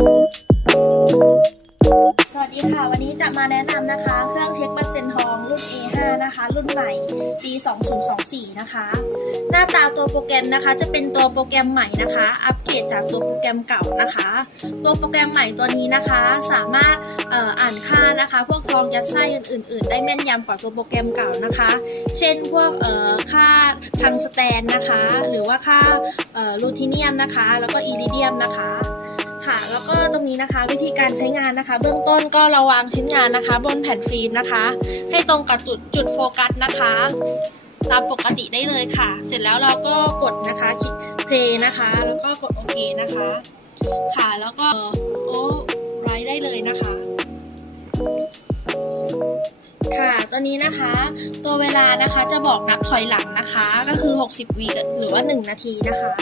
สวัสดีค่ะ วันนี้จะมาแนะนำนะคะ เครื่องเช็คเปอร์เซ็นต์ทองรุ่น A5 นะคะ รุ่นใหม่ปี 2024 นะคะ หน้าตาตัวโปรแกรมนะคะ จะเป็นตัวโปรแกรมใหม่นะคะ อัปเกรดจากตัวโปรแกรมเก่านะคะ ตัวโปรแกรมใหม่ตัวนี้นะคะ สามารถอ่ออ่านค่านะคะ พวกทองยัดไส้อื่น ๆ ได้แม่นยำกว่าตัวโปรแกรมเก่านะคะ เช่นพวกค่าทางสแตนนะคะ หรือว่าค่าเอ่อลูทิเนียมนะคะ แล้วก็อีริเดียมนะคะ ค่ะ แล้วก็ตรงนี้นะคะวิธีการใช้งานนะคะ เบื้องต้นก็เระวางชิ้นงานนะคะ บนแผ่นฟิล์มนะคะ ให้ตรงกับจุดจุดโฟกัสนะคะ ตามปกติได้เลยค่ะ เสร็จแล้วเราก็กดนะคะคลิกเพลย์นะคะ แล้วก็กดโอเคนะคะ ค่ะแล้วก็โอ้ไรได้เลยนะคะ ตัวนี้นะคะ ตัวเวลานะคะจะบอกนับถอยหลังนะคะ ก็คือ 60วิหรือว่า 1 นาทีนะคะ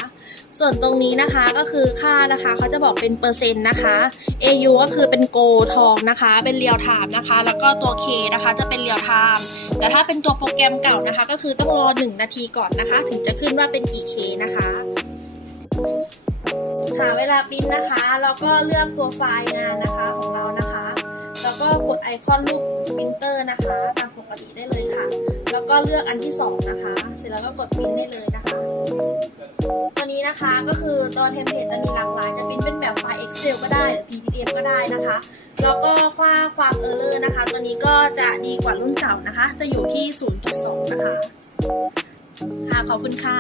ส่วนตรงนี้นะคะก็คือค่านะคะเขาจะบอกเป็นเปอร์เซ็นต์นะคะ AU ก็คือเป็นโกทองนะคะ เป็นเรียลไทม์นะคะ แล้วก็ตัว K นะคะจะเป็นเรียลไทม์แต่ถ้าเป็นตัวโปรแกรมเก่านะคะ ก็คือต้องรอ 1 นาทีก่อนนะคะ ถึงจะขึ้นว่าเป็นกี่ K นะคะค่ะเวลาปิ้นนะคะเราก็เลือกตัวไฟล์งานนะคะของเรานะคะ แล้วก็กดไอคอนรูปปรินเตอร์นะคะ กติได้เลยค่ะ แล้วก็เลือกอันที่สองนะคะ เสร็จแล้วก็กดปริ้นได้เลยนะคะ ตัวนี้นะคะก็คือตัวเทมเพลตจะมีหลากหลาย จะปริ้นเป็นแบบไฟล์ Excel ก็ได้หรือ PDF ก็ได้นะคะ แล้วก็ค่าความเออร์เลอร์นะคะ ตัวนี้ก็จะดีกว่ารุ่นเก่านะคะ จะอยู่ที่ 0.2 นะคะค่ะขอบคุณค่ะ